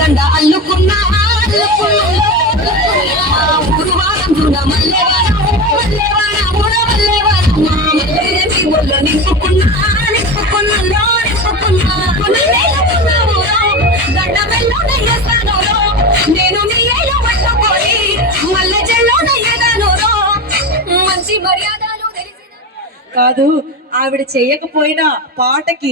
దండ అల్లుకున్నా గురువారం చూడ మల్లెవాడ నింపుకున్నా గడ్డ మెల్లో నయ్యేస్తాను నేను నీ ఏలో పట్టుకొని మల్లె చెల్లో నయ్యేదాను మంచి మర్యాదలు తెలిసిన కాదు ఆవిడ చేయకపోయినా పాటకి